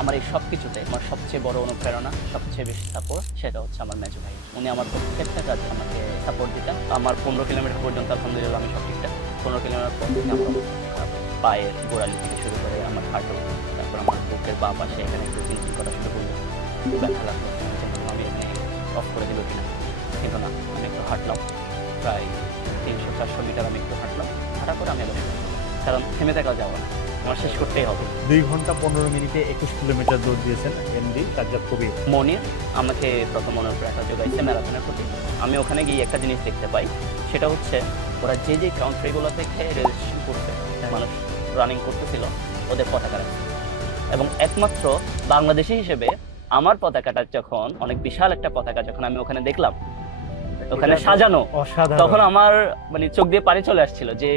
আমার এই সব কিছুতে আমার সবচেয়ে বড় অনুপ্রেরণা, সবচেয়ে বেশি সাপোর্ট সেটা হচ্ছে আমার মেজো ভাই। উনি আমার প্রত্যেকটা কাজে আমাকে সাপোর্ট দিতেন। আমার 15 কিলোমিটার পর্যন্ত আলহামদুলিল্লাহ আমি সব ঠিকঠাক। 15 কিলোমিটার পর থেকে আমার অবস্থা খারাপ। পায়ের গোড়ালি থেকে শুরু করে আমার হাঁটু, তারপর আমার বুকের বাঁ পাশে এখানে একটু চিনচিন করা শুরু করলো, ব্যথা লাগলো। চিন্তা করলাম আমি এখানে অফ করে দেবো কিনা, কিন্তু না, আমি একটু হাঁটলাম, প্রায় 300-400 মিটার আমি একটু হাঁটলাম। হাঁটার পরে আমি আবার শুরু করলাম, কারণ থেমে থাকা যাবে না, আমার শেষ করতেই হবে। 2 ঘন্টা 15 মিনিটে 21 কিলোমিটার দৌড় দিয়েছেন এমডি সাজ্জাদ কবির। মনির আমাকে প্রথম অনুপ্রেরণা যোগাইছে ম্যারাথনের প্রতি। আমি ওখানে গিয়ে একটা জিনিস দেখতে পাই, সেটা হচ্ছে ওরা যে যে কান্ট্রিগুলো থেকে রেজিস্ট্রেশন করছে, মানুষ রানিং করতেছিল, ওদের পতাকা রাখছে। এবং একমাত্র বাংলাদেশি হিসেবে আমার পতাকাটা যখন, অনেক বিশাল একটা পতাকা যখন আমি ওখানে দেখলাম, ওখানে সাজানো, অসাধারণ। তখন আমার মানে চোখ দিয়ে পানি চলে আসছিল যে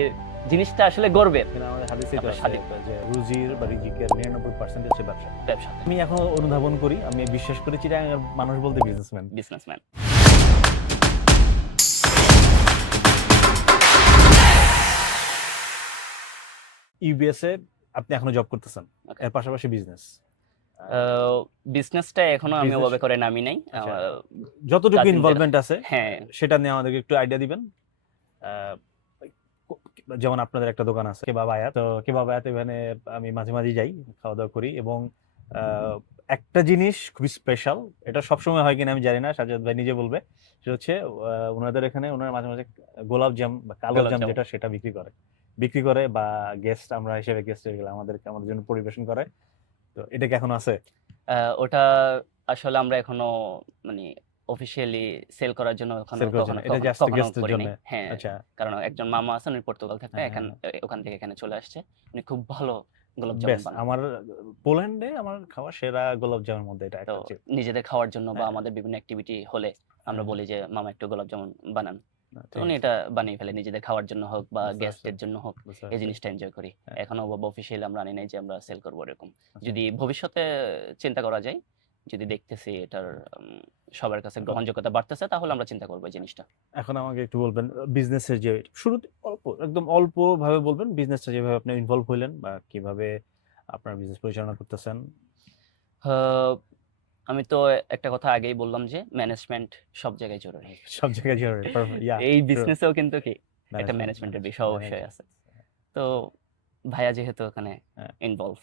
জিনিসটা আসলে গর্বের। আমাদের হাদিসে তো আপনার আছে স্বাধীন। যে রুজির বা রিজিকের 99% হচ্ছে ব্যবসা। ব্যবসা, আমি এখন অনুধাবন করি, আমি বিশ্বাস করি চিটাগাংয়ের মানুষ বলতে বিজনেসম্যান। বিজনেসম্যান। ইউবিএস এ আপনি এখনো জব করতেছেন, Okay. এর পাশাপাশি বিজনেস বিজনেসটা এখনো আমি Business- ওভাবে করে নামি নাই। আচ্ছা। যতটুকু cousin ইনভলভমেন্ট আছে হ্যাঁ, সেটা নিয়ে আমাদেরকে একটু আইডিয়া দিবেন। আহ, যেমন আপনাদের একটা দোকান আছে কেবাব আয়াত, তো কেবাব আয়াত এখানে আমি মাঝে মাঝে যাই, খাওয়া দাওয়া করি, এবং একটা জিনিস খুবই স্পেশাল, এটা সবসময় হয় কিনা আমি জানি না, সাজ্জাদ ভাই নিজে বলবে, সেটা হচ্ছে ওনাদের এখানে ওনারা মাঝে মাঝে গোলাপ জাম বা কালো গোলাপ জাম জাম। যেটা সেটা বিক্রি করে বা গেস্ট, আমরা হিসেবে গেস্ট হয়ে গেলে আমাদের জন্য পরিবেশন করে। তো এটা কি এখন আছে? ওটা আসলে আমরা এখনো মানে অফিসিয়ালি সেল করার জন্য সেল করার জন্য এটা জাস্ট কখনো গেস্টের করি জন্য? নাই। হ্যাঁ, আচ্ছা। কারণ একজন মামা আছেন, উনি পর্তুগাল থাকে, হ্যাঁ, হ্যাঁ, ওখান থেকে এখানে চলে আসছে। উনি খুব ভালো গোলাপ জামুন বেস্ট। বানান। আমার পোল্যান্ডে আমার খাওয়া সেরা গোলাপ জামের মধ্যে এটা তো একটা ছিল। নিজেদের খাওয়ার জন্য বা হ্যাঁ। আমাদের বিভিন্ন অ্যাক্টিভিটি হলে আমরা হ্যাঁ। বলি যে মামা একটু গোলাপ জামুন বানান। তো ঠিক উনি আছে। এটা বানিয়ে ফেলে, নিজেদের খাওয়ার জন্য হোক বা বুঝতে পারছি, গেস্টের জন্য হোক, বুঝতে এই পারছি। জিনিসটা এনজয় করি। হ্যাঁ। এখনো অফিসিয়ালি আমরা আনি নাই যে আমরা সেল করবো এরকম। আচ্ছা। যদি ভবিষ্যতে চিন্তা করা যায়, যদি দেখতেছি এটার সবার কাছে গ্রহণযোগ্যতা বাড়তেছে, তাহলে আমরা চিন্তা করবো এই জিনিসটা। এখন আমাকে একটু বলবেন বিজনেসের যে শুরুতে একদম অল্প ভাবে বলবেন, বিজনেসটা যেভাবে আপনি ইনভলভ হইলেন বা কিভাবে আপনার বিজনেস পরিচালনা করতেছেন। আহ, আমি তো একটা কথা আগেই বললাম যে ম্যানেজমেন্ট সব জায়গায় জরুরি। সব জায়গায় জরুরি। ইয়া, এই বিজনেসেও কিন্তু কি একটা ম্যানেজমেন্ট, ম্যানেজমেন্টের বিষয় অবশ্যই ম্যানেজমেন্ট। আছে। তো ভাইয়া যেহেতু ওখানে হ্যাঁ, ইনভলভ,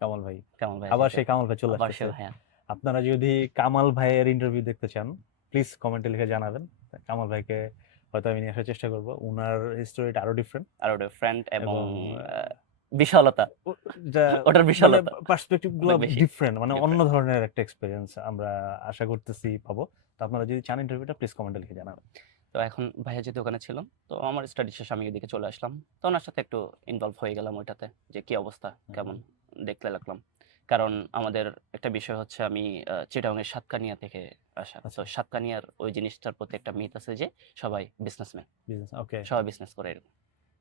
কামাল ভাই, কামাল ভাই আবার যেহেতু, সেই কামাল ভাই চলে আবার সে আসতেছে। ভাইয়া। আপনারা যদি কামাল ভাইয়ের ইন্টারভিউ দেখতে চান, প্লিজ কমেন্টে লিখে জানাবেন। কামাল ভাইকে হয়তো আমি নিয়ে আসার চেষ্টা করবো, ওনার স্টোরিটা আরো ডিফারেন্ট আরো ডিফারেন্ট এবং এবং বিশালতা, ওটার মানে বিশালতা পার্সপেক্টিভ গুলো অনেক বেশি ডিফারেন্ট, মানে অন্য different। ধরনের একটা এক্সপেরিয়েন্স আমরা আশা করতেছি পাবো। তো আপনারা যদি চান ইন্টারভিউটা, প্লিজ কমেন্টে লিখে জানাবেন। তো এখন ভাইয়া যেহেতু ওখানে ছিল, তো আমার স্টাডি শেষে আমি এদিকে চলে আসলাম। তো ওনার সাথে একটু ইনভলভ হয়ে গেলাম ওইটাতে, যে কি অবস্থা কেমন দেখতে লাগলাম। কারণ আমাদের একটা বিষয় হচ্ছে আমি চিটাগং এর সাতকানিয়া থেকে আসা। তো সাতকানিয়ার ওই জিনিসটার প্রতি একটা মিথ আছে যে সবাই বিজনেসম্যান, বিজনেস, ওকে। সবাই বিজনেস করে, এরকম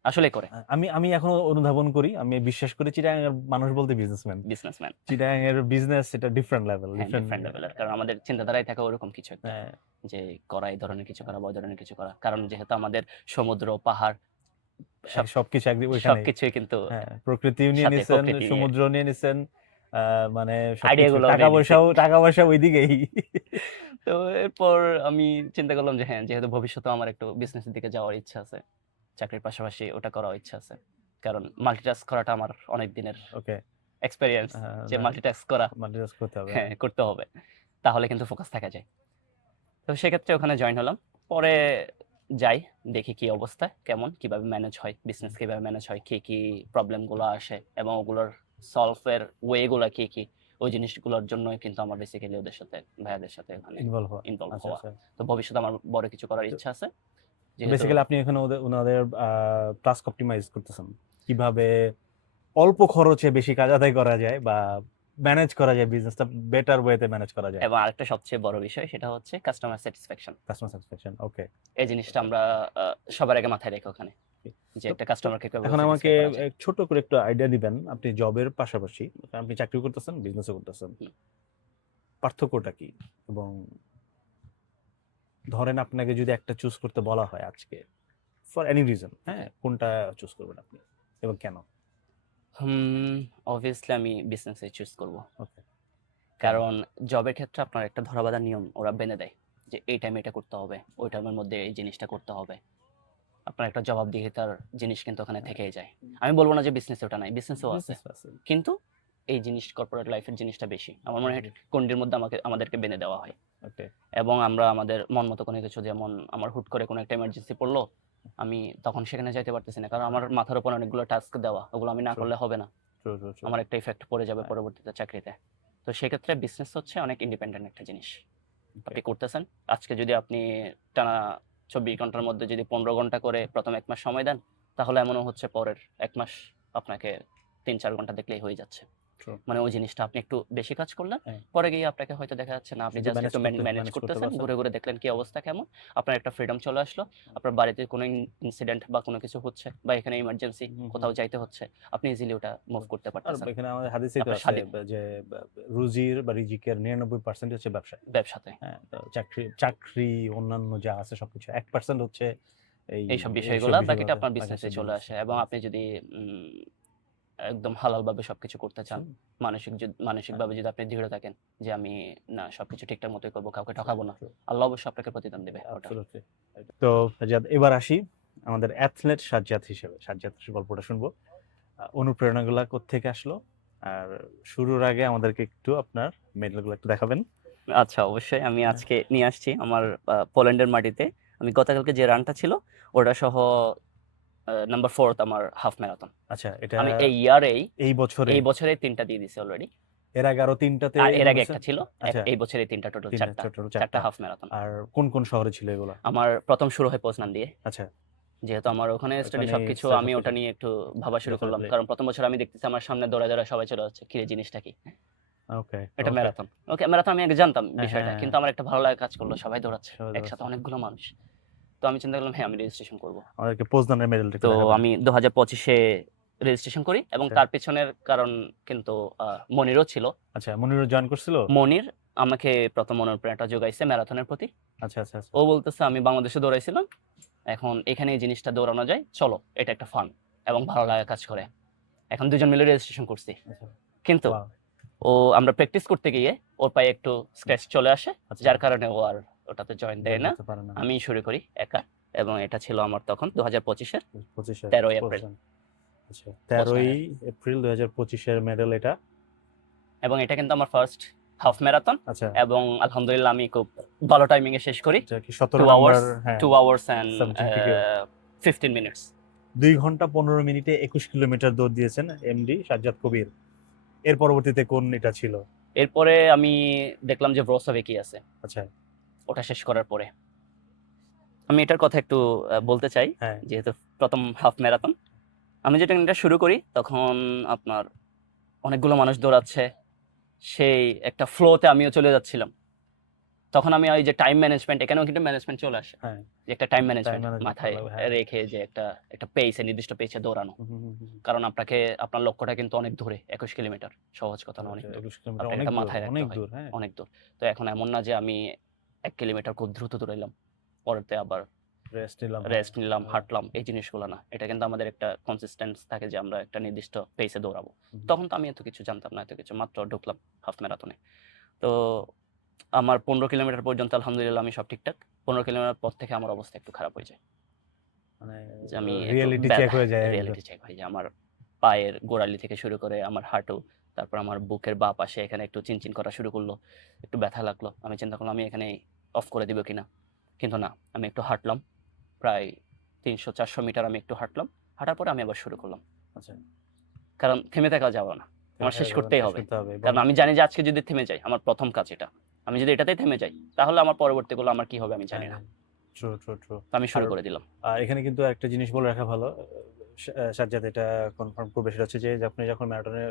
আসলে করে আমি আমি এখনো অনুধাবন করি, আমি বিশ্বাস করি চিটাগাং এর মানুষ বলতে বিজনেসম্যান। বিজনেসম্যান। চিটাগাং এর বিজনেস এটা ডিফারেন্ট লেভেল, হ্যাঁ, ডিফারেন্ট লেভেলের, কারণ আমাদের চিন্তাধারায় থাকে ওরকম কিছু একটা, হ্যাঁ, যে করা এই ধরনের কিছু করা বা ওই ধরনের কিছু করা। কারণ যেহেতু আমাদের সমুদ্র পাহাড় সবকিছু একদিন ওইখানে। সবকিছুই কিন্তু হ্যাঁ, প্রকৃতিও নিয়ে সাথে, নিছেন, প্রকৃতি নিয়ে। সমুদ্র নিয়ে নিছেন, মানে আইডিয়া সবকিছু, গুলো টাকা পয়সা ওইদিকেই। তো এরপর আমি চিন্তা করলাম যে হ্যাঁ, যেহেতু ভবিষ্যতে আমার একটু বিজনেসের দিকে যাওয়ার ইচ্ছা আছে, চাকরির পাশাপাশি ওটা করার ইচ্ছা আছে, কারণ মাল্টিটাস্ক করাটা আমার অনেক দিনের ওকে, এক্সপেরিয়েন্স, যে মাল্টিটাস্ক করা মাল্টিটাস্ক করতে হবে। হ্যাঁ করতে হবে, তাহলে কিন্তু ফোকাস থাকা যায়। তো সেক্ষেত্রে ওখানে জয়েন হলাম। পরে যাই, দেখি কি অবস্থা, কেমন কিভাবে ম্যানেজ হয়, বিজনেস কিভাবে ম্যানেজ হয়, কি কি প্রবলেম গুলো আসে এবং ওগুলোর সলভের ওয়ে গুলা কি কি, ওই জিনিসগুলোর জন্য কিন্তু আমার বেসিক্যালি ওদের সাথে, ভাইয়াদের সাথে ওখানে ইনভলভ হওয়া। ইনভলভ আচ্ছা, হওয়া। আচ্ছা। তো ভবিষ্যতে আমার বড় কিছু করার ইচ্ছা আছে, যেহেতু বেসিক্যালি আপনি এখানে ওনাদের টাস্ক অপটিমাইজ করতেছেন, কিভাবে অল্প খরচে বেশি কাজ আদায় করা যায় বা ম্যানেজ করা যায়, বিজনেসটা বেটার ওয়েতে ম্যানেজ করা যায়। এবং আরেকটা সবচেয়ে বড় বিষয়, সেটা হচ্ছে কাস্টমার স্যাটিসফ্যাকশন। কাস্টমার স্যাটিসফ্যাকশন, ওকে। এই জিনিসটা আমরা সবার আগে মাথায় রেখে ওখানে, যে একটা কাস্টমারকে কিভাবে এখন আমাকে satisfy করা যায়। ছোট করে একটু আইডিয়া দিবেন, আপনি জবের পাশাপাশি আপনি চাকরি করতেছেন, বিজনেসও করতেছেন, হুম। পার্থক্যটা কি? এবং ধরেন আপনাকে যদি একটা চুজ করতে বলা হয় আজকে, ফর এনি রিজন, হ্যাঁ, কোনটা চুজ করবেন আপনি এবং কেন? অবভিয়াসলি আমি বিজনেসে চুজ করব। ওকে, কারণ জবের ক্ষেত্রে আপনার একটা ধরাবাঁধা নিয়ম ওরা বেঁধে দেয় যে এই টাইমে এটা করতে হবে, ওই টাইমের মধ্যে এই জিনিসটা করতে হবে। আপনার একটা জবাবদিহিতার জিনিস কিন্তু ওখানে থেকেই যায়। আমি বলবো না যে বিজনেসে ওটা নাই, বিজনেসেও আছে, কিন্তু এই জিনিস কর্পোরেট লাইফের জিনিসটা বেশি আমার মনে হয় কোনটির মধ্যে আমাদেরকে বেঁধে দেওয়া হয়। ওকে। এবং আমরা আমাদের মন মতো কোনো কিছু, যেমন আমার হুট করে কোনো একটা এমার্জেন্সি পড়লো, আমি তখন সেখানে যাইতে পারতেছি না, কারণ আমার মাথার উপর অনেকগুলো টাস্ক দেওয়া, ওগুলো আমি না True. করলে হবে না, ট্রু। আমার একটা ইফেক্ট পড়ে যাবে হ্যাঁ। পরবর্তীতে চাকরিতে। তো সেক্ষেত্রে বিজনেস হচ্ছে অনেক ইন্ডিপেন্ডেন্ট একটা জিনিস। আপনি করতেছেন, আজকে যদি আপনি টানা 24 ঘন্টার মধ্যে যদি 15 ঘন্টা করে প্রথম 1 মাস সময় দেন, তাহলে এমনও হচ্ছে পরের 1 মাস আপনাকে 3-4 ঘন্টা দেখলেই হয়ে যাচ্ছে। True. মানে ওই জিনিসটা আপনি একটু বেশি কাজ করলেন, হ্যাঁ। পরে গিয়ে আপনাকে হয়তো দেখা যাচ্ছে না, আপনি শুধু জাস্ট manage একটু করতে- ম্যানেজ manage করতে করতেছেন, পারছেন। ঘুরে ঘুরে দেখলেন কি অবস্থা কেমন, আপনার একটা ফ্রিডম চলে আসলো, আপনার বাড়িতে কোনো ইনসিডেন্ট বা কোনো কিছু হচ্ছে, বা এখানে ইমার্জেন্সি কোথাও যাইতে হচ্ছে, আপনি ইজিলি ওটা মুভ করতে আর পারতেছেন এখানে আমাদের হাদিসেই তো আপনার আছে স্বাধীন। যে রুজির বা রিজিকের 99% হচ্ছে ব্যবসা। ব্যবসাতে। হ্যাঁ, তো চাকরি অন্যান্য যা আছে সবকিছু 1% হচ্ছে এইসব বিষয়গুলা, বাকিটা বিষয়গুলোতে, আপনার বাকি বিজনেসে সব চলে business আসে। এবং আপনি যদি একদম হালালভাবে সবকিছু করতে চান, মানসিকভাবে যদি আপনি দৃঢ় থাকেন যে আমি না সবকিছু ঠিকঠাক মতোই করবো, কাউকে ঠকাবো না, আল্লাহ অবশ্যই আপনাকে প্রতিদান দেবে ওটা। Absolutely. তো সাজ্জাদ, এবার আসি আমাদের অ্যাথলেট সাজ্জাদ হিসেবে। সাজ্জাদের গল্পটা শুনবো। অনুপ্রেরণাগুলা কোত্থেকে আসলো, আর শুরুর আগে আমাদেরকে একটু আপনার মেডেলগুলো একটু দেখাবেন। আচ্ছা, অবশ্যই আমি আজকে নিয়ে আসছি আমার পোল্যান্ডের মাটিতে। আমি গতকালকে যে রানটা ছিল ওটা সহ নাম্বার 4 আমার হাফ ম্যারাথন। আচ্ছা, এটা আমি এই বছরে এই বছরে 3টা দিয়ে দিছি অলরেডি। এর আগে আরো 3টাতে এর আগে দৌড়েছেন? একটা ছিল, আচ্ছা, এই বছরে 3টা, টোটাল 4টা, total 4টা চারটা। Half marathon. আর কোন কোন শহরে ছিল এগুলো? আমার প্রথম শুরু হয় পোজনান দিয়ে, আচ্ছা, যেহেতু আমার ওখানে স্টাডি ওখানেই সবকিছু, start আমি ওটা সবকিছু। নিয়ে একটু ভাবা শুরু করলাম, Definitely. কারণ প্রথম বছর আমি দেখতেছি আমার সামনে দৌড়া দৌড়া সবাই চলে যাচ্ছে, কি রে জিনিসটা কি, ওকে, এটা ওকে। ম্যারাথন। ওকে, ম্যারাথন আমি আগে জানতাম হ্যাঁ, বিষয়টা, হ্যাঁ, কিন্তু আমার একটা ভালো লাগা কাজ করলো, সবাই দৌড়াচ্ছে সবাই একসাথে, দৌড়াচ্ছে। অনেকগুলো মানুষ। তো আমি চিন্তা করলাম হ্যাঁ আমি রেজিস্ট্রেশন করব। আমাদেরকে পোজদানের মেডেলটা একটু তো দেখাবেন। আমি 2025-এ রেজিস্ট্রেশন করি, এবং আচ্ছা। তার পেছনের কারণ কিন্তু মনিরও ছিল। আচ্ছা, মনিরও জয়েন করছিল? মনির আমাকে প্রথম অনুপ্রেরণাটা যোগাইছে ম্যারাথনের প্রতি। আচ্ছা, আচ্ছা, আচ্ছা। ও বলতেছে আমি বাংলাদেশে দৌড়াইছিলাম, এখন এখানে এই জিনিসটা দৌড়ানো যায়, চলো, এটা একটা ফান এবং ভালো লাগা কাজ করে। এখন দুজন মিলে রেজিস্ট্রেশন করছি, আচ্ছা। কিন্তু Wow. আমরা প্র্যাকটিস করতে গিয়ে ওর পায়ে একটু স্ক্র্যাচ চলে আসে, আচ্ছা। যার কারণে ও আর ওটাতে জয়েন দেয় না, করতে পারে না। আমি শুরু করি একা। এবং এটা ছিল আমার তখন 2025-এর 25 13 এপ্রিল। আচ্ছা, 13ই এপ্রিল 2025-এর মেডেল এটা। এবং এটা কিন্তু আমার ফার্স্ট হাফ ম্যারাথন, আচ্ছা, এবং আলহামদুলিল্লাহ আমি খুব ভালো টাইমিং এ শেষ করি, এটা কি 17 2 নাম্বার? hours, হ্যাঁ, 2 hours and 17 থেকে 15 minutes। 2 ঘন্টা 15 মিনিটে 21 কিলোমিটার দৌড় দিয়েছেন এমডি সাজ্জাদ কবির। এর পরবর্তীতে কোন এটা ছিল? এরপরে আমি দেখলাম যে ব্রোসাভে কি আছে, আচ্ছা, ওটা শেষ করার পরে আমি এটার কথা একটু বলতে চাই। হ্যাঁ, যেহেতু প্রথম হাফ ম্যারাথন, আমি যেটা এটা শুরু করি তখন আপনার অনেকগুলো মানুষ দৌড়াচ্ছে, সেই একটা ফ্লোতে আমিও চলে যাচ্ছিলাম। তখন আমি ওই যে টাইম ম্যানেজমেন্ট, এখানেও কিন্তু ম্যানেজমেন্ট চলে আসে, হ্যাঁ, যে একটা টাইম ম্যানেজমেন্ট management মাথায় করা, হ্যাঁ। রেখে যে একটা পেসে, নির্দিষ্ট পেসে দৌড়ানো। কারণ আপনার লক্ষ্যটা কিন্তু অনেক দূরে, 21 কিলোমিটার, সহজ কথা না, অনেক দূর। 21 কিলোমিটার আপনাকে অনেক এটা দূর, মাথায় রাখতে অনেক হয়, দূর, হ্যাঁ। অনেক দূর। তো এখন এমন না যে আমি 1 কিলোমিটার খুব দ্রুত দৌড়াইলাম, পরেতে আবার রেস্ট নিলাম, নিলাম, হাঁটলাম, এই জিনিসগুলো না। এটা কিন্তু আমাদের একটা কনসিস্টেন্স থাকে যে আমরা একটা নির্দিষ্ট পেসে দৌড়াবো। তখন তো আমি এত কিছু জানতাম না, এত কিছু, মাত্র ঢুকলাম হাফ ম্যারাথনে। তো আমার 15 কিলোমিটার পর্যন্ত আলহামদুলিল্লাহ আমি সব ঠিকঠাক। 15 কিলোমিটার পর থেকে আমার অবস্থা একটু খারাপ হয়ে যায়, মানে যে আমি রিয়েলিটি চেক হয়ে যায়, রিয়েলিটি চেক হয়ে যায়। আমার পায়ের গোড়ালি থেকে শুরু করে আমার হাঁটু, তারপর আমার বুকের বাঁ পাশে এখানে একটু চিনচিন করা শুরু করলো, একটু ব্যথা লাগলো। আমি চিন্তা করলাম আমি এখানে অফ করে দিব কিনা, কিন্তু না, আমি একটু হাঁটলাম, প্রায় 300-400 মিটার আমি একটু হাঁটলাম। হাঁটার পরে আমি আবার শুরু করলাম, আচ্ছা, কারণ থেমে থাকা যাবে না, আমার শেষ করতেই হবে। কারণ আমি জানি যে আজকে যদি থেমে যাই, আমার প্রথম কাজ এটা, আমি যদি এটাতেই থেমে যাই তাহলে আমার পরবর্তীগুলো আমার কি হবে আমি জানি না। True true true. তো আমি শুরু করে দিলাম। আর এখানে কিন্তু একটা জিনিস বলে রাখা ভালো, সাজ্জাদ, এটা কনফার্ম করবে, সেটা হচ্ছে যে আপনি যখন ম্যারাথনে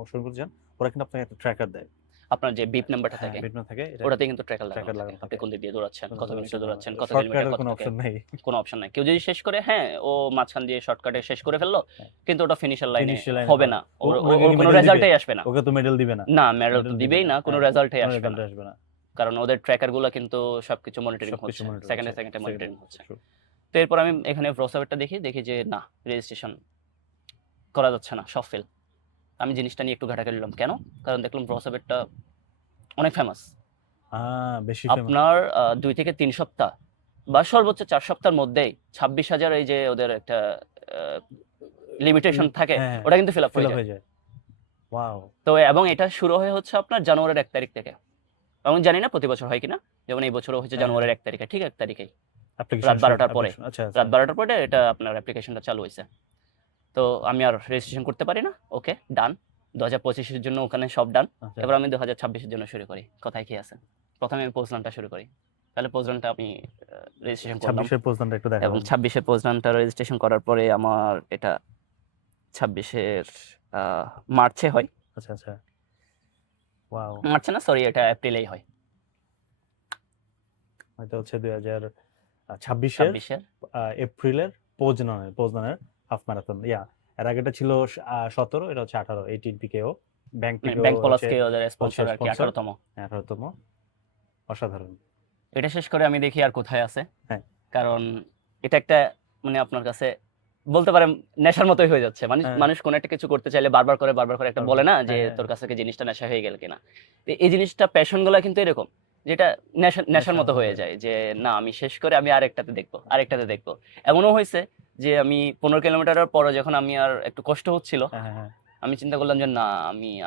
অংশগ্রহণ করতে যান, ওরা কিন্তু আপনাকে একটা ট্র্যাকার দেয়। আপনার যে বিপ নাম্বারটা হ্যাঁ, থাকে, বিট না থাকে, এটা ওটাতে কিন্তু ট্র্যাকার ট্র্যাকার লাগানো থাকে। লাগানো আপনি থাকে। কোন দিক দিয়ে দৌড়াচ্ছেন, কত মিনিটে দৌড়াচ্ছেন, কত শর্টকাটের কিলোমিটার, কোনো কত অপশন নাই। কোনো অপশন নাই। কেউ যদি শেষ করে, হ্যাঁ, ও মাঝখান দিয়ে শর্টকাটে শেষ করে ফেললো, হ্যাঁ। কিন্তু ওটা ফিনিশার লাইনে Finish line এ হবে হবে। না, ওর ওর কি কোনো medal রেজাল্টেই দিবে? আসবে না। ওকে তো মেডেল দিবে না। না, মেডেল তো medal দিবেই দিবে না, কোনো রেজাল্টেই কোনো আসবে না, result আসবে না। কারণ ওদের ট্র্যাকার গুলো কিন্তু সবকিছু মনিটরিং সবকিছু হচ্ছে, monitor সেকেন্ডে হচ্ছে, সেকেন্ডে মনিটরিং second, হচ্ছে। true. তো এরপর আমি এখানে ব্রোসাভেরটা দেখি যে না, রেজিস্ট্রেশন করা যাচ্ছে না, সব ফেল। আমি জিনিসটা নিয়ে একটু ঘাটাঘাটি করলাম, কেন? কারণ দেখলাম ব্রোসাভেরটা অনেক ফেমাস। বেশি ফেমাস। আপনার 2 থেকে 3 সপ্তাহ বা সর্বোচ্চ 4 সপ্তাহের মধ্যেই 26,000 এই যে ওদের একটা লিমিটেশন থাকে, হ্যাঁ, ওটা কিন্তু ফিল আপ ফিল হয়ে আপ যায়। হয়ে যায়। ওয়াও। তো এবং এটা শুরু হয় হচ্ছে আপনার জানুয়ারির 1 তারিখ থেকে। এবং জানি না প্রতি বছর হয় কিনা, যেমন এই বছরও হচ্ছে হ্যাঁ, জানুয়ারির 1 তারিখে, ঠিক 1 তারিখেই অ্যাপ্লিকেশন রাত 12টার পরে। আচ্ছা আচ্ছা রাত 12টার পরে এটা আপনার অ্যাপ্লিকেশনটা চালু হয়েছে। তো আমি আর রেজিস্ট্রেশন করতে পারি না, ওকে ডান। 2025-এর জন্য ওখানে সব ডান। আচ্ছা। এবার আমি 2026-এর জন্য শুরু করি। কথায় কি আছে? প্রথমে আমি পোস্ট রানটা শুরু করি। তাহলে পোস্ট রানটা আমি রেজিস্ট্রেশন করলাম 26 এর পোস্টটা একটু এবং দেখাবেন। 26-এর পোস্ট রানটা রেজিস্ট্রেশন করার পরে আমার এটা 26-এর মার্চে হয়। আচ্ছা আচ্ছা। ওয়াও। মার্চে না, সরি, এটা এপ্রিলেই হয়। এটা হচ্ছে 2026 এর 26-এর এপ্রিলের পোজনানের হাফ ম্যারাথন। এর আগেটা ছিল 17, এটা হচ্ছে 18, 18 পিকেও ব্যাংক পিকেও ব্যাংক হচ্ছে পলাশকে ওদের স্পন্সর আর কি, sponsor। 18তম। 18তম। অসাধারণ। এটা শেষ করে আমি দেখি আর কোথায় আছে। হ্যাঁ। কারণ এটা একটা মানে আপনার কাছে বলতে পারেন নেশার মতোই হয়ে যাচ্ছে। হ্যাঁ। মানুষ কোনো একটা কিছু করতে চাইলে বারবার করে একটা বলে না যে হ্যাঁ, হ্যাঁ। তোর কাছে কি জিনিসটা নেশা হয়ে গেল কিনা। তো এই জিনিসটা প্যাশন গুলা কিন্তু এরকম, যেটা নেশার মতো হয়ে যায় যে না আমি শেষ করে আমি আরেকটাতে দেখবো। এমনও হয়েছে যে আমি 15 কিলোমিটারের পরে যখন আমি আর একটু কষ্ট হচ্ছিল, হ্যাঁ, হ্যাঁ। আমি চিন্তা করলাম যে না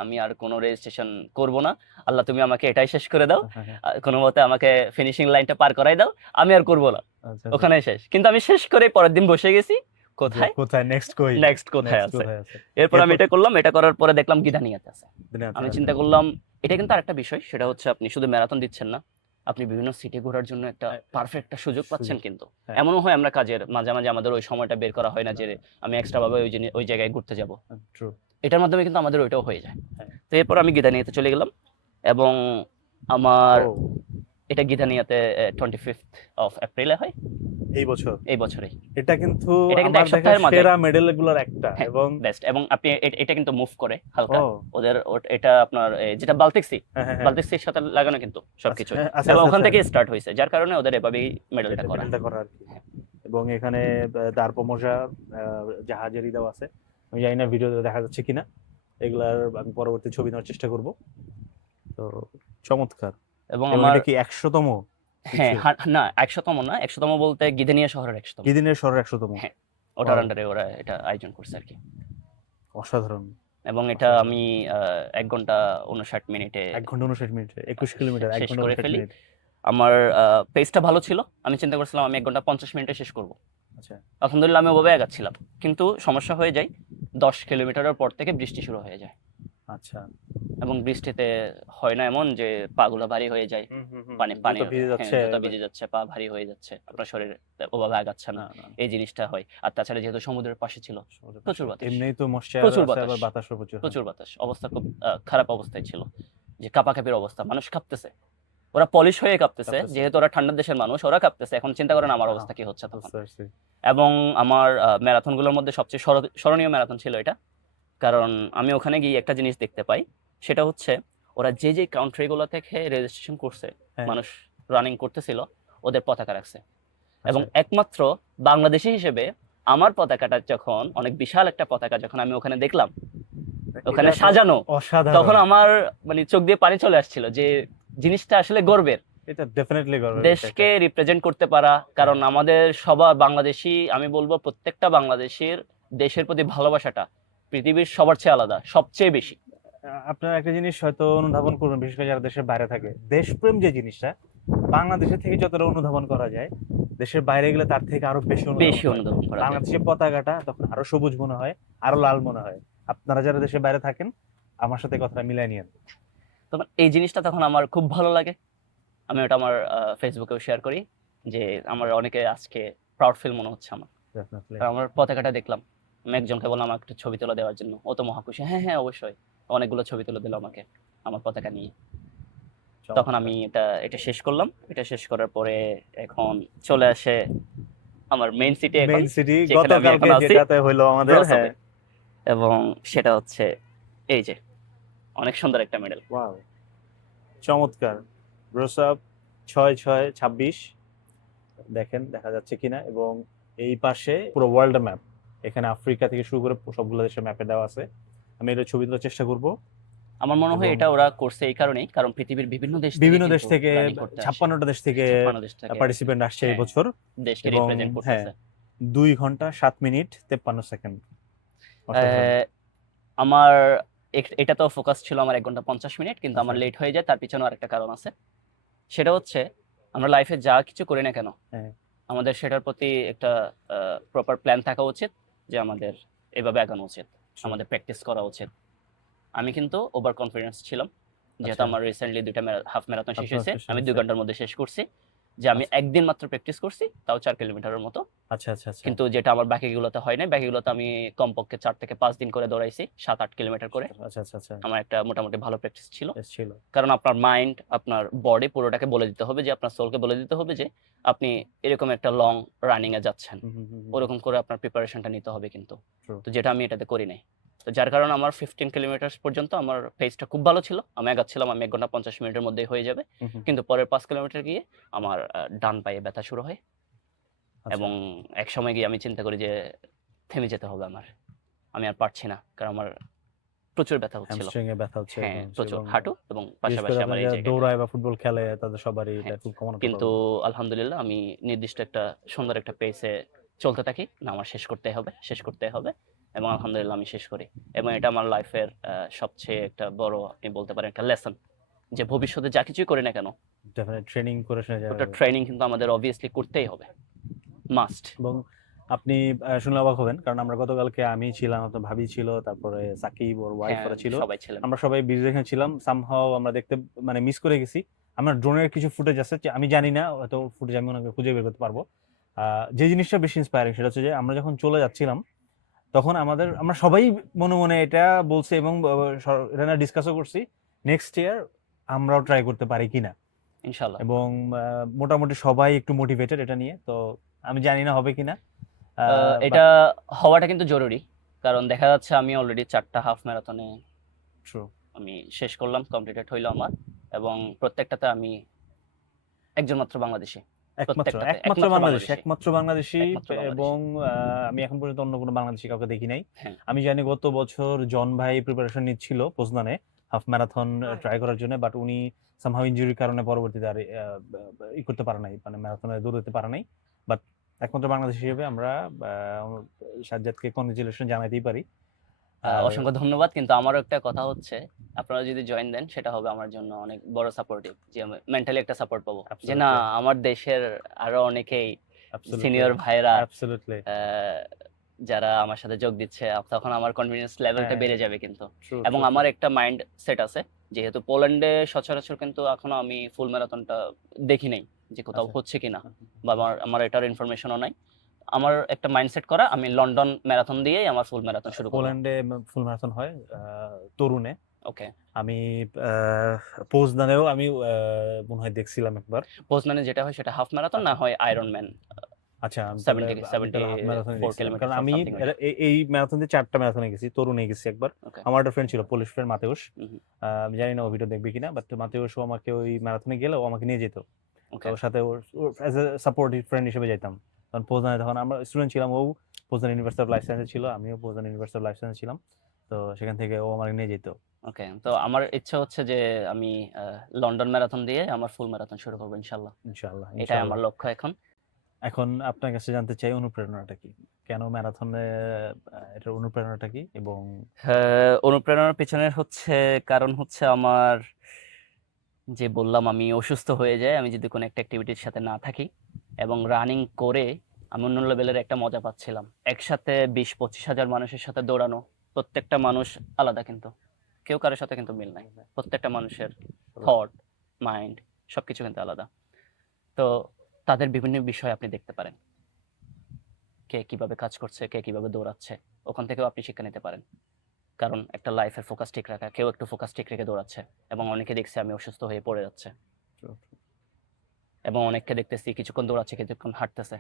আমি আর কোনো রেজিস্ট্রেশন করব না। আল্লাহ তুমি আমাকে এটাই শেষ করে দাও, হ্যাঁ, হ্যাঁ। কোনো মতে আমাকে ফিনিশিং লাইনটা পার করাই দাও, আমি আর করবো না। আচ্ছা, আচ্ছা। ওখানে শেষ। কিন্তু আমি শেষ করে পরের দিন বসে গেছি কোথায় কোথায় নেক্সট কই নেক্সট কোথায় আছে। আছে? এরপর আমি এরপর- এটা করলাম, এটা করার পরে দেখলাম গিদানিয়াতে আছে। আমি আচ্ছা। চিন্তা করলাম এটা কিন্তু আরেকটা বিষয়, সেটা হচ্ছে আপনি শুধু ম্যারাথন দিচ্ছেন না, আপনি বিভিন্ন সিটি ঘোরার জন্য একটা পারফেক্ট একটা সুযোগ পাচ্ছেন। কিন্তু হ্যাঁ। এমনও হয় আমরা কাজের মাঝে মাঝে আমাদের ওই সময়টা বের করা হয় না যে আমি এক্সট্রা ভাবে ওই জায়গায় ঘুরতে যাব। ট্রু। এটার মাধ্যমে কিন্তু আমাদের ওইটাও হয়ে যায়। হ্যাঁ। তো এরপর আমি গিদানিয়াতে চলে গেলাম এবং আমার এটা গিদানিয়াতে 25th of এপ্রিলে হয় এই বছরেই। এটা কিন্তু এটা কিন্তু আমার এক সপ্তাহের দেখা মাঝে। সেরা মেডেলগুলোর একটা। হ্যাঁ, এবং বেস্ট। এবং আপনি এটা কিন্তু মুভ করে হালকা ও, ওদের এটা আপনার যেটা বাল্টিক সি, হ্যাঁ, হ্যাঁ, হ্যাঁ। বাল্টিক সির সাথে লাগানো কিন্তু সবকিছু। আচ্ছা, আচ্ছা, এবং ওখান আচ্ছা। থেকে স্টার্ট হয়েছে, যার কারণে ওদের এভাবেই মেডেলটা করা। মেডেলটা করা আর কি। এবং এখানে দারপোমোজা জাহাজেরই দেওয়া আছে। আমি জানি না ভিডিওতে দেখা যাচ্ছে কিনা, এগুলার আমি পরবর্তী ছবি নেওয়ার চেষ্টা করব। তো চমৎকার। এবং এবং আমার এটা কি 100তম? হ্যাঁ না 100তম না, 100তম বলতে গিদানিয়া শহরের 100তম। গিদিনের শহরের 100তম। হ্যাঁ, ওটার Wow. আন্ডারে ওরা এটা আয়োজন করছে আর কি। অসাধারণ। এবং এটা আমি 1 ঘন্টা 59 মিনিটে 1 ঘন্টা 59 মিনিটে 21 কিলোমিটার 1 শেষ ঘন্টা করে 59 ফেলি। মিনিট। আমার পেসটা ভালো ছিল, আমি চিন্তা করছিলাম আমি 1 ঘন্টা 50 মিনিটে শেষ করব। আচ্ছা। আলহামদুলিল্লাহ আমি ওভাবে আগাচ্ছিলাম, কিন্তু সমস্যা হয়ে যায় 10 কিলোমিটারের পর থেকে বৃষ্টি শুরু হয়ে যায়। আচ্ছা। এবং বৃষ্টিতে হয় না এমন যে পাগুলো ভারী হয়ে যায়, পানি জুতো ভিজে যাচ্ছে। জুতা ভিজে যাচ্ছে, পা ভারী হয়ে যাচ্ছে, আপনার শরীর ওভাবে আগাচ্ছে না, না, এই জিনিসটা হয়। আর তাছাড়া যেহেতু সমুদ্রের পাশে ছিল, প্রচুর বাতাস। এমনিই তো ময়শ্চার প্রচুর আছে, বাতাস। আবার বাতাসও প্রচুর। প্রচুর বাতাস, অবস্থা খুব খারাপ অবস্থায় ছিল, যে কাঁপাকাঁপির অবস্থা, মানুষ কাঁপতেছে, ওরা পলিশ হয়ে কাঁপতেছে, কাঁপতেছে। যেহেতু ওরা ঠান্ডার দেশের মানুষ, ওরা কাঁপতেছে। এখন চিন্তা করেন আমার অবস্থা কি হচ্ছে তখন। বুঝতে পারছি। এবং আমার ম্যারাথনগুলোর মধ্যে সবচেয়ে স্মরণীয় ম্যারাথন ছিল এটা, কারণ আমি ওখানে গিয়ে একটা জিনিস দেখতে পাই, সেটা হচ্ছে ওরা যে কান্ট্রিগুলো থেকে রেজিস্ট্রেশন করছে, হ্যাঁ। মানুষ রানিং করতেছিল, ওদের পতাকা রাখছে। এবং আচ্ছা। একমাত্র বাংলাদেশি হিসেবে আমার পতাকাটা যখন, অনেক বিশাল একটা পতাকা যখন আমি ওখানে দেখলাম ওখানে এটা তো সাজানো, অসাধারণ। তখন আমার মানে চোখ দিয়ে পানি চলে আসছিল, যে জিনিসটা আসলে গর্বের, এটা ডেফিনেটলি গর্বের দেশকে রিপ্রেজেন্ট করতে পারা। কারণ আমাদের সবার বাংলাদেশি, আমি বলবো প্রত্যেকটা বাংলাদেশীর দেশের প্রতি ভালোবাসাটা পৃথিবীর সবার চেয়ে আলাদা, সবচেয়ে বেশি। আপনার একটা জিনিস হয়তো অনুধাবন করবেন, বিশেষ করে যারা দেশের বাইরে থাকে, দেশপ্রেম যে জিনিসটা বাংলাদেশের থেকে যতটা অনুধাবন করা যায়, দেশের বাইরে গেলে তার থেকে আরো বেশি অনুধাবন করা যায়। বাংলাদেশের পতাকাটা তখন আরো সবুজ মনে হয়, আরো লাল মনে হয়। আপনারা যারা দেশের বাইরে থাকেন আমার সাথে কথাটা মিলাই নিয়েন। তখন এই জিনিসটা তখন আমার খুব ভালো লাগে। আমি ওটা আমার ফেসবুকেও শেয়ার করি, যে আমার অনেকে আজকে প্রাউড ফিল মনে হচ্ছে আমার। Definitely. আর আমার পতাকাটা দেখলাম, আমি একজনকে বললাম আমার একটা ছবি তুলে দেওয়ার জন্য, ও তো মহাখুশি, হ্যাঁ হ্যাঁ অবশ্যই। অনেকগুলো ছবি তুলে দিল আমাকে আমার পতাকা নিয়ে। তখন আমি এটা শেষ করলাম। এটা শেষ করার পরে এখন চলে আসে আমার মেইন সিটি, মেইন সিটি যেখানে আমি গতকালকে এখন আছি, যেটাতে হলো আমাদের। ব্রসবে। হ্যাঁ, এবং সেটা হচ্ছে এই যে অনেক সুন্দর একটা মেডেল। ওয়াও, চমৎকার। ব্রোসাপ 6/6/26 দেখেন দেখা যাচ্ছে কিনা। এবং এই পাশে পুরো ওয়ার্ল্ড ম্যাপ, এখানে আফ্রিকা থেকে শুরু করে সবগুলো দেশের ম্যাপে দেওয়া আছে। আমি এটা ছবি তোলার চেষ্টা করব। আমার মনে হয় এবং এটা ওরা করছে এই কারণেই, কারণ পৃথিবীর বিভিন্ন দেশ থেকে রানিং করতে আসে। 56টা দেশ থেকে 56 দেশ থেকে পার্টিসিপেন্ট আসছে এই হ্যাঁ, বছর দেশকে এবং রিপ্রেজেন্ট হ্যাঁ করতেছে। 2 ঘন্টা 7 মিনিট 53 সেকেন্ড অসাধারণ। আমার এটা তো ফোকাস ছিল আমার 1 ঘন্টা 50 মিনিট, কিন্তু আমার আচ্ছা। লেট হয়ে যায়। তার পিছনে আরেকটা কারণ আছে, সেটা হচ্ছে আমরা লাইফে যা কিছু করি না কেন, হ্যাঁ আমাদের সেটার প্রতি একটা প্রপার প্ল্যান থাকা উচিত, যে আমাদের এভাবে আগানো উচিত, আমাদের প্র্যাকটিস করা উচিত। আমি কিন্তু ওভার কনফিডেন্স ছিলাম, যেহেতু আচ্ছা। আমার রিসেন্টলি 2টা হাফ ম্যারাথন শেষ হাফ হয়েছে, ম্যারাথন শেষ আমি 2 হয়েছে। ঘন্টার মধ্যে শেষ করছি। যে আমি আচ্ছা। একদিন মাত্র প্র্যাকটিস করছি, তাও 4 কিলোমিটারের মতো। আচ্ছা আচ্ছা আচ্ছা কিন্তু যেটা আমার বাকিগুলোতে হয় নাই, বাকিগুলোতে আমি কমপক্ষে 4 থেকে 5 দিন করে দৌড়াইছি, 7-8 কিলোমিটার করে। আচ্ছা আচ্ছা আচ্ছা আমার একটা মোটামুটি ভালো প্র্যাকটিস ছিল। ছিল। কারণ আপনার মাইন্ড, আপনার বডি পুরোটাকে বলে দিতে হবে, যে আপনার সোলকে বলে দিতে হবে যে আপনি এরকম একটা লং রানিং এ যাচ্ছেন। ওরকম করে আপনার প্রিপারেশনটা নিতে হবে কিন্তু। True. তো যেটা আমি এটাতে করি নাই। তো যার কারণে আমার 15 কিলোমিটার পর্যন্ত আমার পেসটা খুব ভালো ছিল। আমি আগাচ্ছিলাম, আমি 1 ঘন্টা 50 মিনিটের মধ্যেই হয়ে যাবে। কিন্তু পরের 5 কিলোমিটার গিয়ে আমার ডান পায়ে ব্যথা শুরু হয়, আচ্ছা। এবং এক সময় গিয়ে আমি চিন্তা করি যে থেমে যেতে হবে আমার। আমি আর পারছি না, কারণ আমার প্রচুর ব্যথা হচ্ছিল। হ্যামস্ট্রিং এ ব্যথা হচ্ছে হ্যাঁ, প্রচুর এবং হাঁটু এবং বিশেষ পাশাপাশি করে আমার আপনারা এই যারা জায়গাটা। দৌড়ায় বা ফুটবল খেলে তাদের সবারই এটা হ্যাঁ, খুব কমন একটা কিন্তু প্রবলেম। আলহামদুলিল্লাহ আমি নির্দিষ্ট একটা সুন্দর একটা পেসে চলতে থাকি, না আমার শেষ করতেই হবে, শেষ করতেই হবে, এবং আলহামদুলিল্লাহ আমি শেষ করি। এবং এটা আমার লাইফের সবচেয়ে একটা বড়, আপনি বলতে পারেন একটা লেসন, যে ভবিষ্যতে যা কিছুই করি না কেন, ডেফিনেট ট্রেনিং করে শুনে যাবে ওটা ট্রেনিং কিন্তু আমাদের অবভিয়াসলি করতেই হবে, মাস্ট। এবং আপনি শুনলে অবাক হবেন কারণ আমরা গতকালকে আমি ছিলাম, আপনার ভাবি ছিল, তারপরে সাকিব ওর ওয়াইফ হ্যাঁ, ওরা ছিল, সবাই ছিলেন। আমরা সবাই বিজি এখানে ছিলাম। সামহাও আমরা দেখতে মানে মিস করে গেছি। আমার ড্রোনের কিছু ফুটেজ আছে যে আমি জানি না, হয়তো ফুটেজ আমি ওনাকে খুঁজে বের করতে পারবো। যে জিনিসটা বেশি ইন্সপায়ারিং সেটা হচ্ছে যে আমরা যখন চলে যাচ্ছিলাম তখন আমরা সবাই মনে মনে এটা বলছি এবং এটা নিয়ে ডিসকাসও করছি, নেক্সট ইয়ার আমরাও ট্রাই করতে পারি কিনা। ইনশাআল্লাহ। এবং মোটামুটি সবাই একটু মোটিভেটেড এটা নিয়ে, তো আমি জানি না হবে কিনা। এটা হওয়াটা কিন্তু জরুরি, কারণ দেখা যাচ্ছে আমি অলরেডি 4টা হাফ ম্যারাথনে ট্রু। আমি শেষ করলাম, কমপ্লিটেড হইলো আমার, এবং প্রত্যেকটাতে আমি একজন মাত্র বাংলাদেশি। প্রত্যেকটাতে একমাত্র বাংলাদেশি একমাত্র বাংলাদেশি। এবং আমি এখন পর্যন্ত অন্য কোনো বাংলাদেশি কাউকে দেখি নাই। হ্যাঁ, আমি জানি গত বছর জন ভাই প্রিপারেশন নিচ্ছিল পোজনানে হাফ ম্যারাথন ট্রাই করার জন্য, বাট উনি সামহাউ ইনজুরির কারণে পরবর্তীতে আর ই করতে পারে নাই, মানে ম্যারাথনে দৌড়াতে পারে নাই। বাট একমাত্র বাংলাদেশি হিসেবে আমরা সাজ্জাদকে কনগ্রাচুলেশন জানাইতেই পারি। আর অসংখ্য ধন্যবাদ। কিন্তু আমারও একটা কথা হচ্ছে, আপনারা যদি জয়েন দেন সেটা হবে আমার জন্য অনেক বড় সাপোর্টিভ, যে আমি মেন্টালি একটা সাপোর্ট পাবো, যে না Absolutely. আমার দেশের আরো অনেকেই Absolutely. সিনিয়র ভাইরা Absolutely. যারা আমার সাথে যোগ দিচ্ছে, তখন আমার কনফিডেন্স লেভেলটা হ্যাঁ। বেড়ে যাবে কিন্তু। True, এবং true, আমার true. একটা মাইন্ড সেট আছে, যেহেতু পোল্যান্ডে সচরাচর কিন্তু এখনো আমি ফুল ম্যারাথনটা দেখি নাই যে কোথাও আচ্ছা। হচ্ছে কিনা, বা আমার এটার ইনফরমেশনও নাই। আমার একটা মাইন্ডসেট করা, আমি লন্ডন ম্যারাথন দিয়েই আমার ফুল ম্যারাথন শুরু করব। পোল্যান্ডে ফুল ম্যারাথন হয় তরুণে। ওকে। আমি পোজদানেও আমি মনে হয় দেখছিলাম একবার। পোজনানে যেটা হয় সেটা হাফ ম্যারাথন, না হয় আয়রন ম্যান। আচ্ছা, 74 হাফ ম্যারাথন কিলোমিটার, কারণ আমি এই ম্যারাথন দিয়ে 4টা ম্যারাথনে গেছি, তরুণে গেছি একবার। ওকে। আমার একটা ফ্রেন্ড ছিল, পোলিশ ফ্রেন্ড মাতেউস। হুম। আমি জানি না ও ভিডিও দেখবে কিনা, বাট মাতেউস আমাকে ওই ম্যারাথনে গেলে ও আমাকে নিয়ে যেত। ওকে। ওর সাথে অ্যাজ এ সাপোর্টিভ ফ্রেন্ড হিসেবে যাইতাম। কারণ পোজদানে তখন আমরা স্টুডেন্ট ছিলাম, ও পোজদান ইউনিভার্সিটি অফ লাইফ সায়েন্সে ছিল, আমিও পোজদান ইউনিভার্সিটি অফ লাইফ সায়েন্সে ছিলাম। তো সেখান থেকে ও আমাকে নিয়ে যেত। ওকে, তো আমার ইচ্ছা হচ্ছে যে আমি লন্ডন ম্যারাথন দিয়ে আমার ফুল ম্যারাথন শুরু করব ইনশাআল্লাহ। ইনশাআল্লাহ। এটাই আমার লক্ষ্য এখন। এখন আপনার কাছে জানতে চাই অনুপ্রেরণাটা কি? কেন ম্যারাথনে এটার অনুপ্রেরণাটা কি? এবং অনুপ্রেরণার পেছনে কারণ হচ্ছে আমার, যে বললাম আমি অসুস্থ হয়ে যাই আমি যদি কোনো একটা অ্যাক্টিভিটির সাথে না থাকি, এবং রানিং করে আমি অন্য লেভেলের একটা মজা পাচ্ছিলাম। একসাথে 20-25 হাজার মানুষের সাথে দৌড়ানো, প্রত্যেকটা মানুষ আলাদা, কিন্তু কেউ কারোর সাথে কিন্তু মিল নাই। প্রত্যেকটা মানুষের থট, মাইন্ড সবকিছু কিন্তু আলাদা। তো তাদের বিভিন্ন বিষয় আপনি দেখতে পারেন, কে কিভাবে কাজ করছে, কে কিভাবে দৌড়াচ্ছে, ওখান থেকেও আপনি শিক্ষা নিতে পারেন। কারণ একটা লাইফের ফোকাস ঠিক রাখা, কেউ একটু ফোকাস ঠিক রেখে দৌড়াচ্ছে, এবং অনেকে দেখছি আমি অসুস্থ হয়ে পড়ে যাচ্ছে, এবং অনেককে দেখতেছি কিছুক্ষণ দৌড়াচ্ছে, কিছুক্ষণ হাঁটতেছে।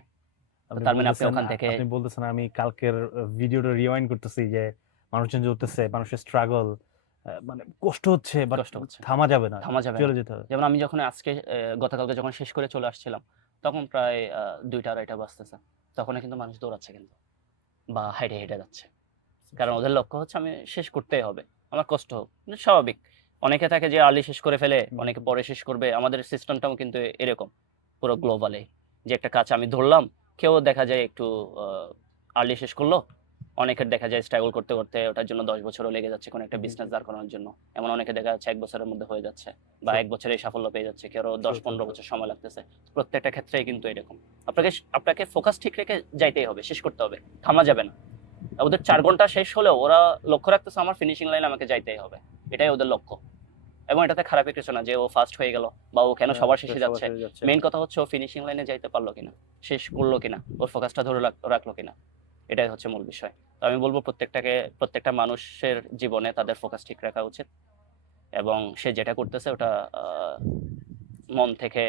তার মানে আপনি ওখান থেকে আপনি বলতেছেন, আমি কালকের ভিডিওটা রিওয়াইন্ড করতেছি যে মানুষজন চলতেছে, মানুষের স্ট্রাগল, মানে কষ্ট হচ্ছে, বাট কষ্ট হচ্ছে, থামা যাবে না, থামা যাবে চলে না। যেতে হবে। যেমন আমি যখন আজকে গতকালকে যখন শেষ করে চলে আসছিলাম, তখন প্রায় 2টা-2:30 বাজতেছে, তখন কিন্তু মানুষ দৌড়াচ্ছে কিন্তু, বা হেঁটে হেঁটে যাচ্ছে, কারণ ওদের লক্ষ্য হচ্ছে আমি শেষ করতেই হবে। আমার কষ্ট হোক, এটা স্বাভাবিক। অনেকে থাকে যে আর্লি শেষ করে ফেলে, অনেকে পরে শেষ করবে। আমাদের সিস্টেমটাও কিন্তু এরকম পুরো গ্লোবালে, যে একটা কাজ আমি ধরলাম, কেউ দেখা যায় একটু আর্লি শেষ করলো, অনেকের দেখা যায় স্ট্রাগল করতে করতে ওটার জন্য 10 বছরও লেগে যাচ্ছে কোনো একটা বিজনেস দাঁড় করানোর জন্য। এমন অনেকে দেখা যাচ্ছে 1 বছরের মধ্যে হয়ে যাচ্ছে, বা 1 বছরেই সাফল্য পেয়ে যাচ্ছে, কেউ 10-15 বছর সময় লাগতেছে। প্রত্যেকটা ক্ষেত্রেই কিন্তু এরকম। আপনাকে ফোকাস ঠিক রেখে যাইতেই হবে, শেষ করতে হবে, থামা যাবে না। ওদের 4 ঘন্টা শেষ হলেও ওরা লক্ষ্য রাখতেছে আমার ফিনিশিং লাইন আমাকে যাইতেই হবে, এটাই ওদের লক্ষ্য। এবং এটাতে খারাপের কিছু না যে ও ফার্স্ট হয়ে গেল বা ও কেন সবার শেষে যাচ্ছে। মেইন কথা হচ্ছে ও ফিনিশিং লাইনে যাইতে পারলো কিনা, শেষ করলো কিনা, ওর ফোকাসটা ধরে রাখলো কিনা, এটাই হচ্ছে মূল বিষয়। তো আমি বলবো প্রত্যেকটা মানুষের জীবনে তাদের ফোকাস ঠিক রাখা উচিত, এবং সে যেটা করতেছে ওটা মন থেকে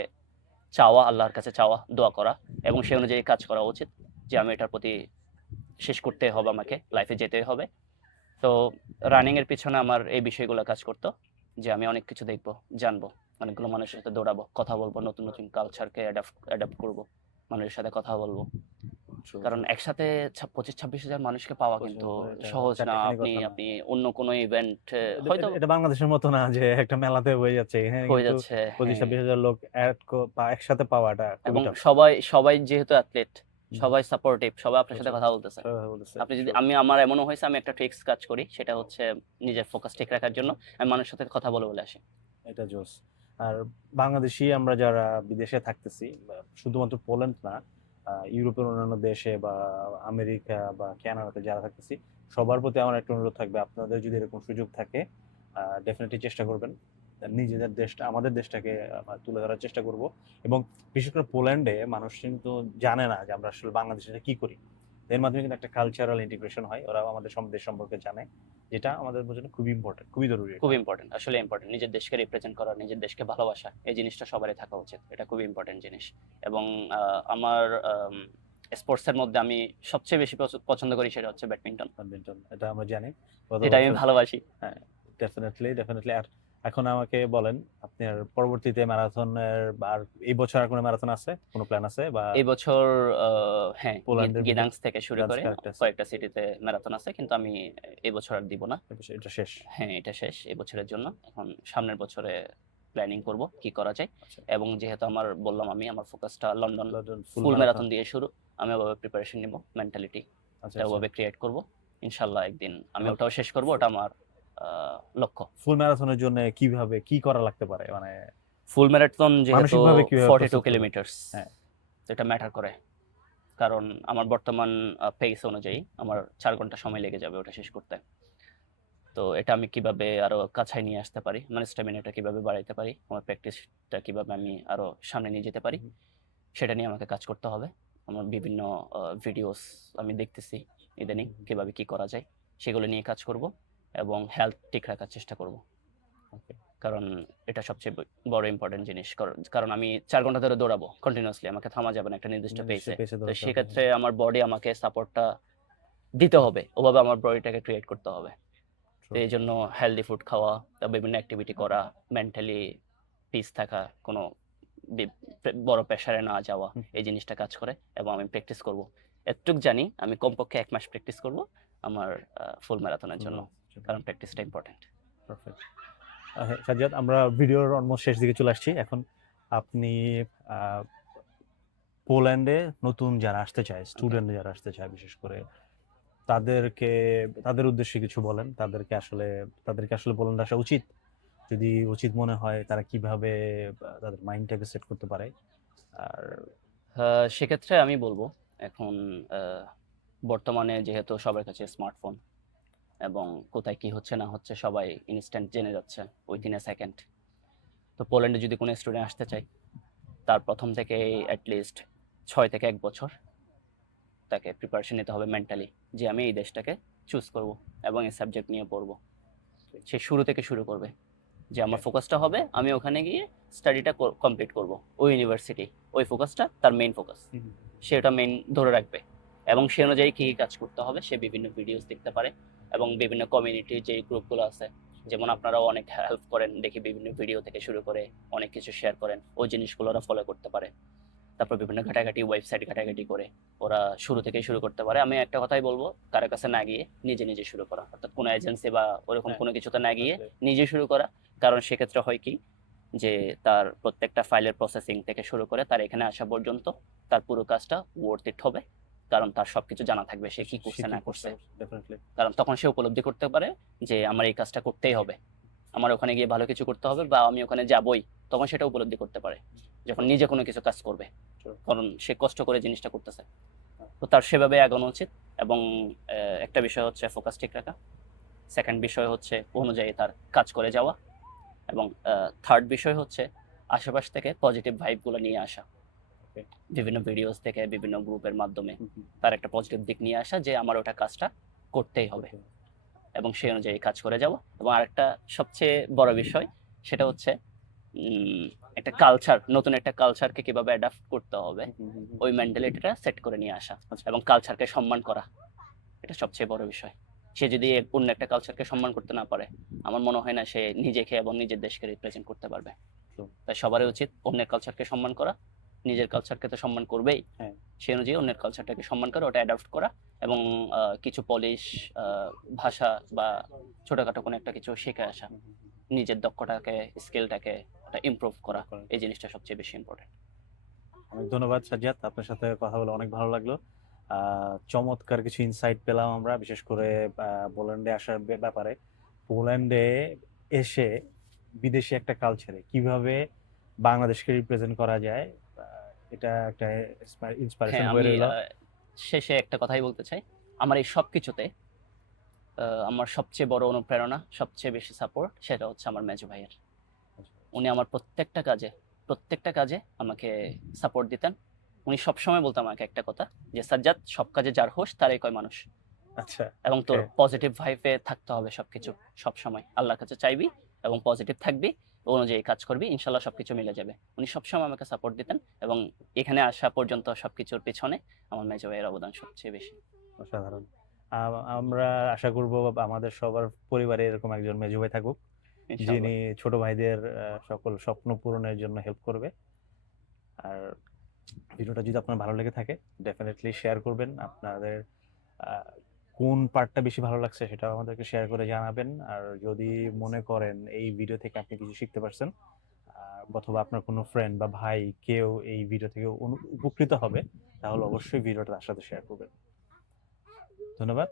চাওয়া, আল্লাহর কাছে চাওয়া, দোয়া করা, এবং সে অনুযায়ী কাজ করা উচিত, যে আমি এটার প্রতি শেষ করতে হবে, আমাকে লাইফে যেতে হবে। তো রানিং এর পিছনে আমার এই বিষয়গুলো কাজ করতো, যে আমি অনেক কিছু দেখবো, জানবো, অনেকগুলো মানুষের সাথে দৌড়াবো, কথা বলবো, নতুন নতুন কালচারকে অ্যাডাপ্ট করবো, মানুষের সাথে কথা বলবো। কারণ একসাথে 25-26 হাজার মানুষকে পাওয়া কিন্তু সহজ না। আপনি অন্য কোনো ইভেন্ট হয়তো এটা বাংলাদেশের মতো না যে একটা মেলাতে হয়ে যাচ্ছে, এখানে হয়ে কিন্তু যাচ্ছে, 25-26 হাজার লোক একসাথে পাওয়াটা এবং খুবই tough। সবাই যেহেতু অ্যাথলেট, সবাই সাপোর্টিভ, সবাই আপনার সাথে কথা বলতেছে। আপনি যদি আমার এমনও হয়েছে, আমি একটা ট্রিক্স কাজ করি, সেটা হচ্ছে নিজের ফোকাস ঠিক রাখার জন্য আমি মানুষের সাথে কথা বলে আসি। এটা জোস। আর বাংলাদেশি আমরা যারা বিদেশে থাকতেছি, শুধুমাত্র পোল্যান্ড না, ইউরোপের অন্যান্য দেশে বা আমেরিকা বা কানাডাতে যারা থাকতেছি, সবার প্রতি আমার একটা অনুরোধ থাকবে, আপনাদের যদি এরকম সুযোগ থাকে ডেফিনেটলি চেষ্টা করবেন নিজেদের দেশটা, আমাদের দেশটাকে তুলে ধরার চেষ্টা করব। এবং বিশেষ করে পোল্যান্ডে মানুষ কিন্তু জানে না যে আমরা আসলে বাংলাদেশে কি করি। এর মাধ্যমে কিন্তু একটা কালচারাল ইন্টিগ্রেশন হয়, ওরা আমাদের দেশ সম্পর্কে জানে, যেটা আমাদের জন্য খুবই ইম্পর্টেন্ট, খুবই জরুরি। খুব ইম্পর্টেন্ট, আসলে ইম্পর্টেন্ট। নিজের দেশকে রিপ্রেজেন্ট করা, নিজের দেশকে ভালোবাসা, এই জিনিসটা সবারই থাকা উচিত, এটা খুব ইম্পর্টেন্ট জিনিস। এবং আমার স্পোর্টস এর মধ্যে আমি সবচেয়ে বেশি পছন্দ করি সেটা হচ্ছে ব্যাডমিন্টন। এটা আমরা জানি, এটা আমি ভালোবাসি। হ্যাঁ, ডেফিনেটলি। আর এখন আমাকে বলেন, আপনার পরবর্তীতে ম্যারাথনের আর এই বছর আর কোনো ম্যারাথন আছে, কোনো প্ল্যান আছে? বা এই বছর হ্যাঁ, পোল্যান্ডের গিদাংস থেকে শুরু করে কয়েকটা সিটিতে ম্যারাথন আছে, কিন্তু আমি এই বছর আর দিব না, এটা শেষ। হ্যাঁ, এটা শেষ এই বছরের জন্য। এখন সামনের বছরে প্ল্যানিং করব কি করা যায়। এবং যেহেতু বললাম আমি আমার ফোকাসটা লন্ডন ফুল ম্যারাথন দিয়ে শুরু, আমি ওভাবে প্রিপারেশন নিব, মেন্টালিটি ওভাবে ক্রিয়েট করব। ইনশাআল্লাহ একদিন আমি ওটাও শেষ করব, ওটা আমার লক্ষ্য। ফুল ম্যারাথনের জন্য কিভাবে কি করা লাগতে পারে? মানে ফুল ম্যারাথন যেহেতু 42 কিলোমিটার, হ্যাঁ, এটা ম্যাটার করে, কারণ আমার বর্তমান পেস অনুযায়ী আমার 4 ঘন্টা সময় লেগে যাবে ওটা শেষ করতে। তো এটা আমি কিভাবে আরো কাছায় নিয়ে আসতে পারি, মানে স্ট্যামিনাটা কিভাবে বাড়াইতে পারি, আমার প্র্যাকটিসটা কিভাবে আমি আরো সামনে নিয়ে যেতে পারি, সেটা নিয়ে আমাকে কাজ করতে হবে। আমার বিভিন্ন ভিডিওস আমি দেখতেছি ইদানিং, কিভাবে কি করা যায় সেগুলো নিয়ে কাজ করব, এবং হেলথ ঠিক রাখার চেষ্টা করব। কারণ এটা সবচেয়ে বড় ইম্পর্টেন্ট জিনিস, কারণ আমি 4 ঘন্টা ধরে দৌড়াবো কন্টিনিউয়াসলি, আমাকে থামা যাবে না একটা নির্দিষ্ট পেসে। তো সেক্ষেত্রে আমার বডি আমাকে সাপোর্টটা দিতে হবে, ওভাবে আমার বডিটাকে ক্রিয়েট করতে হবে। তো এই জন্য হেলদি ফুড খাওয়া, বিভিন্ন অ্যাক্টিভিটি করা, মেন্টালি পিস থাকা, কোনো বড় প্রেশারে না যাওয়া, এই জিনিসটা কাজ করে। এবং আমি প্র্যাকটিস করব, এতটুক জানি আমি কমপক্ষে 1 মাস প্র্যাকটিস করব আমার ফুল ম্যারাথনের জন্য, কারণ প্র্যাকটিসটা ইম্পর্টেন্ট। পারফেক্ট। সাজ্জাদ, আমরা ভিডিওর অলমোস্ট শেষ দিকে চলে আসছি। এখন আপনি পোল্যান্ডে নতুন যারা আসতে চায়, স্টুডেন্ট যারা আসতে চায় বিশেষ করে, তাদের উদ্দেশ্যে কিছু বলেন। তাদেরকে আসলে পোল্যান্ড আসা উচিত? যদি উচিত মনে হয়, তারা কিভাবে তাদের মাইন্ডটাকে সেট করতে পারে? আর সেক্ষেত্রে আমি বলবো, এখন বর্তমানে যেহেতু সবার কাছে স্মার্টফোন, এবং কোথায় কি হচ্ছে না হচ্ছে সবাই ইনস্ট্যান্ট জেনে যাচ্ছে উইদিন এ সেকেন্ড। তো পোল্যান্ডে যদি কোনো স্টুডেন্ট আসতে চায়, তার প্রথম থেকে অ্যাটলিস্ট 6 থেকে 1 বছর তাকে প্রিপারেশন নিতে হবে মেন্টালি, যে আমি এই দেশটাকে চুজ করব এবং এই সাবজেক্ট নিয়ে পড়বো। সে শুরু থেকে শুরু করবে, যে আমার ফোকাসটা হবে আমি ওখানে গিয়ে স্টাডিটা কমপ্লিট করব, ওই ইউনিভার্সিটি, ওই ফোকাসটা তার মেইন ফোকাস, সে ওটা মেইন ধরে রাখবে। এবং সে অনুযায়ী কী কাজ করতে হবে সে বিভিন্ন ভিডিওস দেখতে পারে, এবং বিভিন্ন কমিউনিটির যে গ্রুপগুলো আছে, যেমন আপনারাও অনেক হেল্প করেন দেখি, বিভিন্ন ভিডিও থেকে শুরু করে অনেক কিছু শেয়ার করেন, ওই জিনিসগুলো ওরা ফলো করতে পারে। তারপর বিভিন্ন ঘাটাঘাটি ওয়েবসাইট ঘাটাঘাটি করে ওরা শুরু থেকেই শুরু করতে পারে। আমি একটা কথাই বলবো, কারো কাছে না গিয়ে নিজে নিজে শুরু করা, অর্থাৎ কোনো এজেন্সি বা ওরকম হ্যাঁ, কোনো কিছুতে না গিয়ে definitely. নিজে শুরু করা। কারণ সেক্ষেত্রে হয় কি যে তার প্রত্যেকটা ফাইলের প্রসেসিং থেকে শুরু করে তার এখানে আসা পর্যন্ত তার পুরো কাজটা ওয়ার্থ ইট হবে, কারণ তার সবকিছু জানা থাকবে সে কি করছে না করছে। ডেফিনেটলি। কারণ তখন সে উপলব্ধি করতে পারে যে আমার এই কাজটা করতেই হবে, আমার ওখানে গিয়ে ভালো কিছু করতে হবে, বা আমি ওখানে যাবই, তখন সেটা উপলব্ধি করতে পারে যখন নিজে কোনো কিছু কাজ করবে, কারণ সে কষ্ট করে জিনিসটা করতেছে। তো তার সেভাবে আগানো উচিত। এবং একটা বিষয় হচ্ছে ফোকাস ঠিক রাখা, সেকেন্ড বিষয় হচ্ছে অনুযায়ী তার কাজ করে যাওয়া, এবং থার্ড বিষয় হচ্ছে আশেপাশ থেকে পজিটিভ ভাইবগুলো নিয়ে আসা, Okay. বিভিন্ন ভিডিওস থেকে বিভিন্ন গ্রুপের মাধ্যমে তার একটা পজিটিভ দিক নিয়ে আসা যে আমার ওটা কাজটা করতেই হবে, এবং সেই অনুযায়ী কাজ করে যাব। এবং আরেকটা সবচেয়ে বড় বিষয় সেটা হচ্ছে একটা কালচার, নতুন একটা কালচারকে কিভাবে অ্যাডাপ্ট করতে হবে ওই মেন্টালিটিটা সেট করে নিয়ে আসা, আচ্ছা। এবং কালচারকে সম্মান করা, এটা সবচেয়ে বড় বিষয়। সে যদি অন্য একটা কালচারকে সম্মান করতে না পারে, আমার মনে হয় না সে নিজেকে এবং নিজের দেশকে রিপ্রেজেন্ট করতে পারবে। তাই সবারই উচিত অন্যের কালচারকে সম্মান করা, নিজের কালচারকে তো সম্মান করবেই, হ্যাঁ। সেই অনুযায়ী অন্যের কালচারটাকে সম্মান করে ওটা অ্যাডাপ্ট করা, এবং কিছু পলিশ ভাষা বা ছোটখাটো কোনো একটা কিছু শিখে আসা, নিজের দক্ষতাকে স্কিলটাকে ওটা ইমপ্রুভ করা, এই জিনিসটা সবচেয়ে বেশি ইম্পর্টেন্ট। অনেক ধন্যবাদ সাজ্জাদ, আপনার সাথে কথা বলে অনেক ভালো লাগলো। চমৎকার কিছু ইনসাইট পেলাম আমরা, বিশেষ করে পোল্যান্ডে আসার ব্যাপারে। পোল্যান্ডে এসে বিদেশি একটা কালচারে কিভাবে বাংলাদেশকে রিপ্রেজেন্ট করা যায়, এটা একটা ইন্সপিরেশন হ্যাঁ, হয়ে আমি রইল। শেষে একটা কথাই বলতে চাই, আমার এই সব কিছুতে আমার সবচেয়ে বড় অনুপ্রেরণা, সবচেয়ে বেশি সাপোর্ট সেটা হচ্ছে আমার মেজো ভাইয়ের। উনি আমার প্রত্যেকটা কাজে আমাকে সাপোর্ট দিতেন। উনি সবসময় বলতেন আমাকে একটা কথা, যে সাজ্জাদ, সব কাজে যার হোশ তারই কয় মানুষ, আচ্ছা। এবং তোর Okay. পজিটিভ ভাইবে থাকতে হবে সবকিছু সব সময়, আল্লাহর কাছে চাইবি এবং পজিটিভ থাকবি, অনুযায়ী কাজ করবি, ইনশাল্লাহ সবকিছু মিলে যাবে। উনি সবসময় আমাকে সাপোর্ট দিতেন, এবং এখানে আসা পর্যন্ত সবকিছুর পিছনে আমার মেজো ভাইয়ের অবদান সবচেয়ে বেশি। অসাধারণ। আমরা আশা করব আমাদের সবার পরিবারে এরকম একজন মেজো ভাই থাকুক, ইনশাল্লাহ। যিনি ছোট ভাইদের সকল স্বপ্ন পূরণের জন্য হেল্প করবে। আর ভিডিওটা যদি আপনার ভালো লেগে থাকে, ডেফিনেটলি শেয়ার করবেন। আপনাদের কোন পার্টটা বেশি ভালো লাগছে সেটাও আমাদেরকে শেয়ার করে জানাবেন। আর যদি মনে করেন এই ভিডিও থেকে আপনি কিছু শিখতে পারছেন, অথবা আপনার কোনো ফ্রেন্ড বা ভাই কেউ এই ভিডিও থেকে উপকৃত হবে, তাহলে অবশ্যই ভিডিওটা তার সাথে শেয়ার করবেন। ধন্যবাদ।